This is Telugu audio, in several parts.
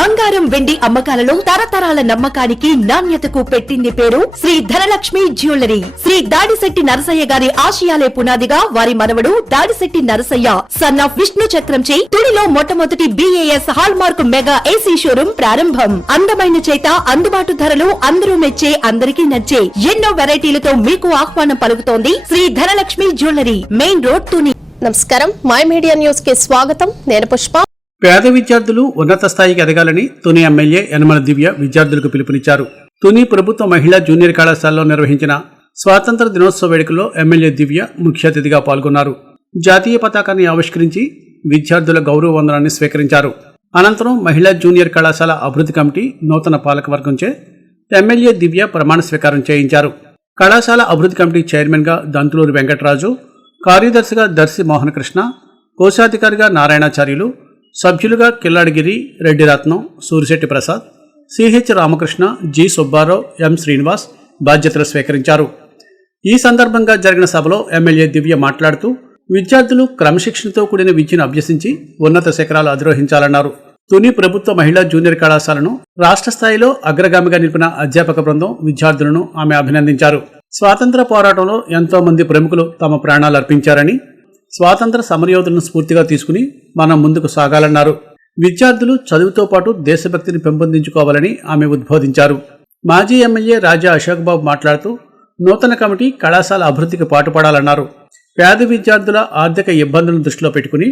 బంగారం వెండి అమ్మకాలలో తరతరాల నమ్మకానికి నాణ్యతకు పెట్టింది పేరు శ్రీ ధనలక్ష్మి జ్యువెలరీ. శ్రీ దాడిశెట్టి నరసయ్య గారి ఆశయాలే పునాదిగా వారి మనవడు దాడిశెట్టి నరసయ్య సన్ ఆఫ్ విష్ణు చక్రంచే తుడిలో మొట్టమొదటి BAS hall mark mega AC showroom ప్రారంభం. అందమైన చేత అందుబాటు ధరలు అందరూ మెచ్చే అందరికీ నచ్చే ఎన్నో వెరైటీలతో మీకు ఆహ్వానం పలుకుతోంది Shri Dhanalakshmi jewellery, main road, Tuni. నమస్కారం, మై మీడియా న్యూస్ కి స్వాగతం. నేను పుష్ప. పేద విద్యార్థులు ఉన్నత స్థాయికి ఎదగాలని తుని ఎమ్మెల్యే యనమల దివ్య విద్యార్థులకు పిలుపునిచ్చారు. తుని ప్రభుత్వ మహిళా జూనియర్ కళాశాలలో నిర్వహించిన స్వాతంత్ర దినోత్సవ వేడుకల్లో ఎమ్మెల్యే దివ్య ముఖ్య అతిథిగా పాల్గొన్నారు. జాతీయ పతాకాన్ని ఆవిష్కరించి విద్యార్థుల గౌరవ వందనాన్ని స్వీకరించారు. అనంతరం మహిళా జూనియర్ కళాశాల అభివృద్ధి కమిటీ నూతన పాలకవర్గంచే ఎమ్మెల్యే దివ్య ప్రమాణ స్వీకారం చేయించారు. కళాశాల అభివృద్ధి కమిటీ చైర్మన్ గా దంతులూరి వెంకటరాజు, కార్యదర్శిగా దర్శి మోహనకృష్ణ, కోశాధికారిగా నారాయణాచార్యులు, సభ్యులుగా కిల్లాడిగిరి, రెడ్డి రత్నం, Surisetti Prasad, CH Ramakrishna, G Subbarao, M Srinivas బాధ్యతలు స్వీకరించారు. ఈ సందర్భంగా జరిగిన సభలో ఎమ్మెల్యే దివ్య మాట్లాడుతూ విద్యార్థులు క్రమశిక్షణతో కూడిన విద్యను అభ్యసించి ఉన్నత శిఖరాలు అధిరోహించాలన్నారు. తుని ప్రభుత్వ మహిళా జూనియర్ కళాశాలను రాష్ట్ర స్థాయిలో అగ్రగామిగా నిలిపిన అధ్యాపక బృందం విద్యార్థులను ఆమె అభినందించారు. స్వాతంత్ర పోరాటంలో ఎంతో మంది ప్రముఖులు తమ ప్రాణాలు అర్పించారని, స్వాతంత్ర సమరయోధులను స్ఫూర్తిగా తీసుకుని మనం ముందుకు సాగాలన్నారు. విద్యార్థులు చదువుతో పాటు దేశభక్తిని పెంపొందించుకోవాలని ఆమె ఉద్బోధించారు. మాజీ ఎమ్మెల్యే రాజా అశోక్ బాబు మాట్లాడుతూ నూతన కమిటీ కళాశాల అభివృద్ధికి పాటుపడాలన్నారు. పేద విద్యార్థుల ఆర్థిక ఇబ్బందులను దృష్టిలో పెట్టుకుని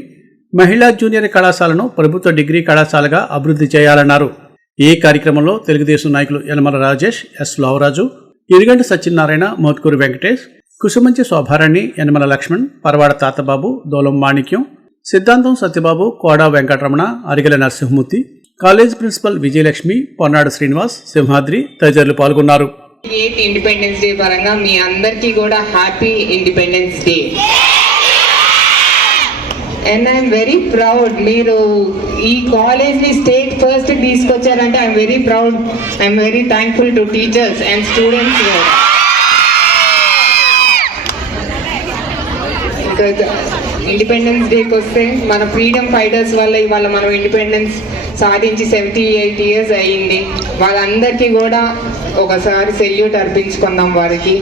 మహిళా జూనియర్ కళాశాలను ప్రభుత్వ డిగ్రీ కళాశాలగా అభివృద్ధి చేయాలన్నారు. ఈ కార్యక్రమంలో తెలుగుదేశం నాయకులు యనమల రాజేష్, S లోవరాజు, ఇరుగంటి సత్యనారాయణ, మోత్కూరి వెంకటేష్, కుసుమంచి శోభారాణి, యనమల లక్ష్మణ్, పరవాడ తాతబాబు, దోలం మాణిక్యం, సిద్ధాంతం సత్యబాబు, కోడా వెంకటరమణ, అరిగెల నరసింహమూర్తి, కాలేజ్ ప్రిన్సిపల్ విజయలక్ష్మి, పొన్నాడు శ్రీనివాస్, సింహాద్రి తదితరులు పాల్గొన్నారు. ఇండిపెండెన్స్ డే పరంగా మీ అందరికీ కూడా happy independence day. And I'm very proud, మీరు ఈ కాలేజ్ని స్టేట్ ఫస్ట్ తీసుకొచ్చారంటే I'm very proud. I'm very thankful to teachers and students. Independence డేకి వస్తే మన ఫ్రీడమ్ ఫైటర్స్ వల్ల ఇవాళ మనం ఇండిపెండెన్స్ సాధించి 78 years అయ్యింది. వాళ్ళందరికీ కూడా ఒకసారి సెల్యూట్ అర్పించుకుందాం వారికి.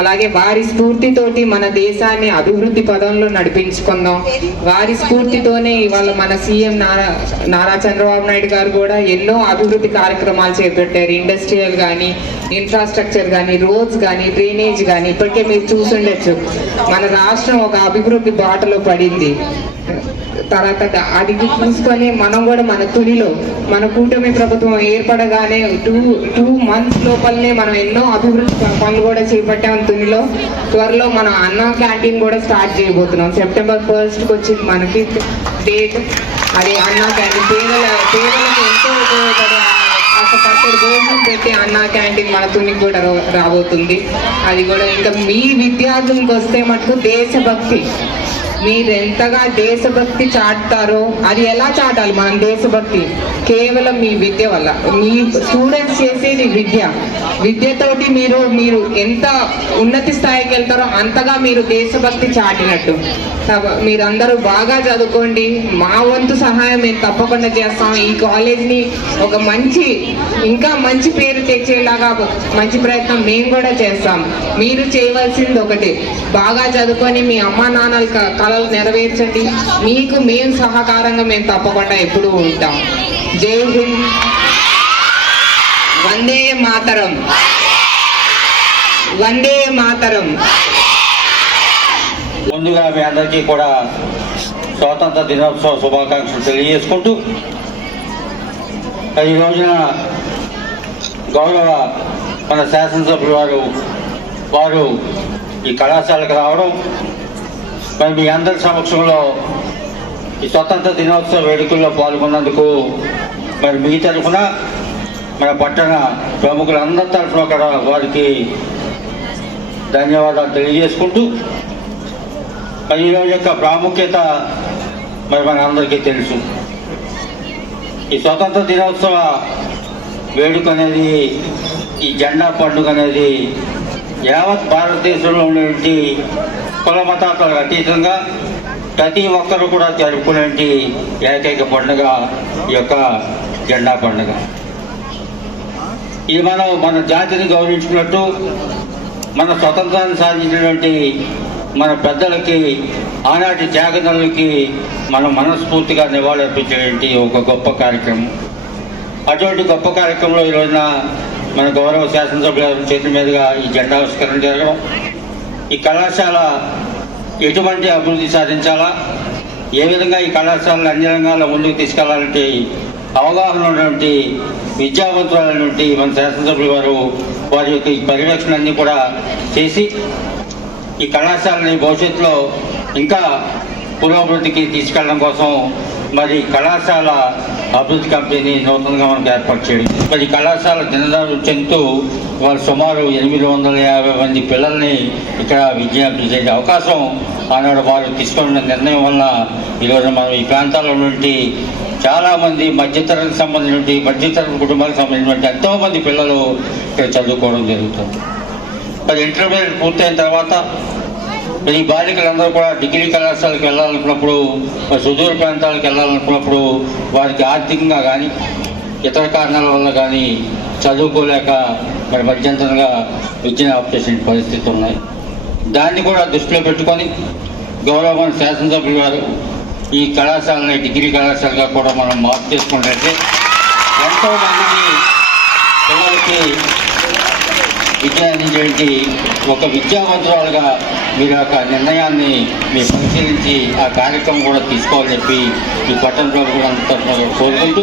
అలాగే వారి స్ఫూర్తితోటి మన దేశాన్ని అభివృద్ధి పదంలో నడిపించుకుందాం. వారి స్ఫూర్తితోనే ఇవాళ మన సీఎం నారా చంద్రబాబు నాయుడు గారు కూడా ఎన్నో అభివృద్ధి కార్యక్రమాలు చేపట్టారు. ఇండస్ట్రియల్ కానీ, ఇన్ఫ్రాస్ట్రక్చర్ కానీ, రోడ్స్ కానీ, డ్రైనేజ్ కానీ. ఇప్పటికే మీరు చూసుండొచ్చు మన రాష్ట్రం ఒక అభివృద్ధి బాటలో పడింది. తర్వాత అది చూసుకొని మనం కూడా మన తునిలో మన కూటమి ప్రభుత్వం ఏర్పడగానే 2 months లోపలనే మనం ఎన్నో అభివృద్ధి పనులు కూడా చేపట్టాం తునిలో. త్వరలో మనం అన్న క్యాంటీన్ కూడా స్టార్ట్ చేయబోతున్నాం. September 1st వచ్చింది మనకి డేట్. అది అన్న క్యాంటీన్ పేదలకు ఎంతో ఉపయోగపడే భోజనం పెట్టి అన్న క్యాంటీన్ మన తునికి కూడా రాబోతుంది. అది కూడా ఇంకా మీ విద్యార్థులకు వస్తే మటుకు దేశభక్తి, మీరు ఎంతగా దేశభక్తి చాటుతారో అది ఎలా చాటాలి మనం దేశభక్తి? కేవలం మీ విద్య వల్ల. మీ స్టూడెంట్స్ చేసేది విద్యతోటి మీరు ఎంత ఉన్నతి స్థాయికి వెళ్తారో అంతగా మీరు దేశభక్తి చాటినట్టు. మీరందరూ బాగా చదువుకోండి. మా వంతు సహాయం మేము తప్పకుండా చేస్తాం. ఈ కాలేజ్ని ఒక ఇంకా మంచి పేరు తెచ్చేలాగా మంచి ప్రయత్నం మేము కూడా చేస్తాం. మీరు చేయవలసింది ఒకటి, బాగా చదువుకొని మీ అమ్మా నాన్నల కళలు నెరవేర్చండి. మీకు మేము సహకారంగా మేము తప్పకుండా ఎప్పుడూ ఉంటాం. జై హింద్, వందే మాతరం, వందే మాతరం. ముందుగా మీ అందరికీ కూడా స్వాతంత్ర దినోత్సవ శుభాకాంక్షలు తెలియజేసుకుంటూ, ఈ రోజున గౌరవ మన శాసనసభ్యులు వారు ఈ కళాశాలకు రావడం, మరి మీ అందరి సమక్షంలో ఈ స్వతంత్ర దినోత్సవ వేడుకల్లో పాల్గొన్నందుకు మరి మీ తరఫున మన పట్టణ ప్రముఖులందరి తరఫున కూడా వారికి ధన్యవాదాలు తెలియజేసుకుంటూ, మరి ఈరోజు యొక్క ప్రాముఖ్యత మరి మన అందరికీ తెలుసు. ఈ స్వతంత్ర దినోత్సవ వేడుక అనేది, ఈ జెండా పండుగ అనేది యావత్ భారతదేశంలో ఉన్నటువంటి కుల మతాలకు అతీతంగా ప్రతి ఒక్కరు కూడా జరుపుకునే ఏకైక పండుగ ఈ యొక్క జెండా పండుగ. ఇది మన జాతిని గౌరవించుకున్నట్టు, మన స్వతంత్రాన్ని సాధించినటువంటి మన పెద్దలకి, ఆనాటి త్యాగదనులకి మనం మనస్ఫూర్తిగా నివాళులర్పించేటువంటి ఒక గొప్ప కార్యక్రమం. అటువంటి గొప్ప కార్యక్రమంలో ఈ రోజున మన గౌరవ శాసనసభ్యుల చేతుల మీదుగా ఈ జెండావిష్కరణ జరగడం, ఈ కళాశాల ఎటువంటి అభివృద్ధి సాధించాలా, ఏ విధంగా ఈ కళాశాలను అన్ని రంగాల్లో ముందుకు తీసుకెళ్లాలంటే అవగాహన ఉన్నటువంటి విద్యావంతులైనటువంటి మన శాసనసభ్యులు వారి యొక్క ఈ పరిరక్షణ అన్ని కూడా చేసి ఈ కళాశాలని భవిష్యత్తులో ఇంకా పురోభివృద్ధికి తీసుకెళ్ళడం కోసం మరి కళాశాల అభివృద్ధి కమిటీని నూతనంగా మనకు ఏర్పాటు చేయడం. మరి కళాశాల దినదారు చెందుతూ వాళ్ళు సుమారు 850 మంది పిల్లల్ని ఇక్కడ విద్యార్థులు చేసే అవకాశం ఆనాడు వారు తీసుకున్న నిర్ణయం వల్ల ఈరోజు మనం ఈ ప్రాంతాల్లో నుండి చాలామంది మధ్యతరగతి సంబంధించిన మధ్యతరగతి కుటుంబాలకు సంబంధించినటువంటి ఎంతోమంది పిల్లలు ఇక్కడ చదువుకోవడం జరుగుతుంది. మరి ఇంటర్మీడియట్ పూర్తయిన తర్వాత ఈ బాలికలందరూ కూడా డిగ్రీ కళాశాలకు వెళ్ళాలనుకున్నప్పుడు, సుదూర ప్రాంతాలకు వెళ్ళాలనుకున్నప్పుడు వారికి ఆర్థికంగా కానీ ఇతర కారణాల వల్ల కానీ చదువుకోలేక మరి మధ్యంతరంగా విద్యను ఆపేసిన పరిస్థితులు ఉన్నాయి. దాన్ని కూడా దృష్టిలో పెట్టుకొని గౌరవమైన శాసనసభ్యులు గారు ఈ కళాశాలని డిగ్రీ కళాశాలగా కూడా మనం మార్పు చేసుకుంటే ఎంతోమందికి పిల్లలకి విద్య అందించేటువంటి ఒక విద్యావంతురాలుగా మీరు యొక్క నిర్ణయాన్ని మీరు పరిశీలించి ఆ కార్యక్రమం కూడా తీసుకోవాలని చెప్పి ఈ పట్టణ ప్రభుత్వం కోరుకుంటూ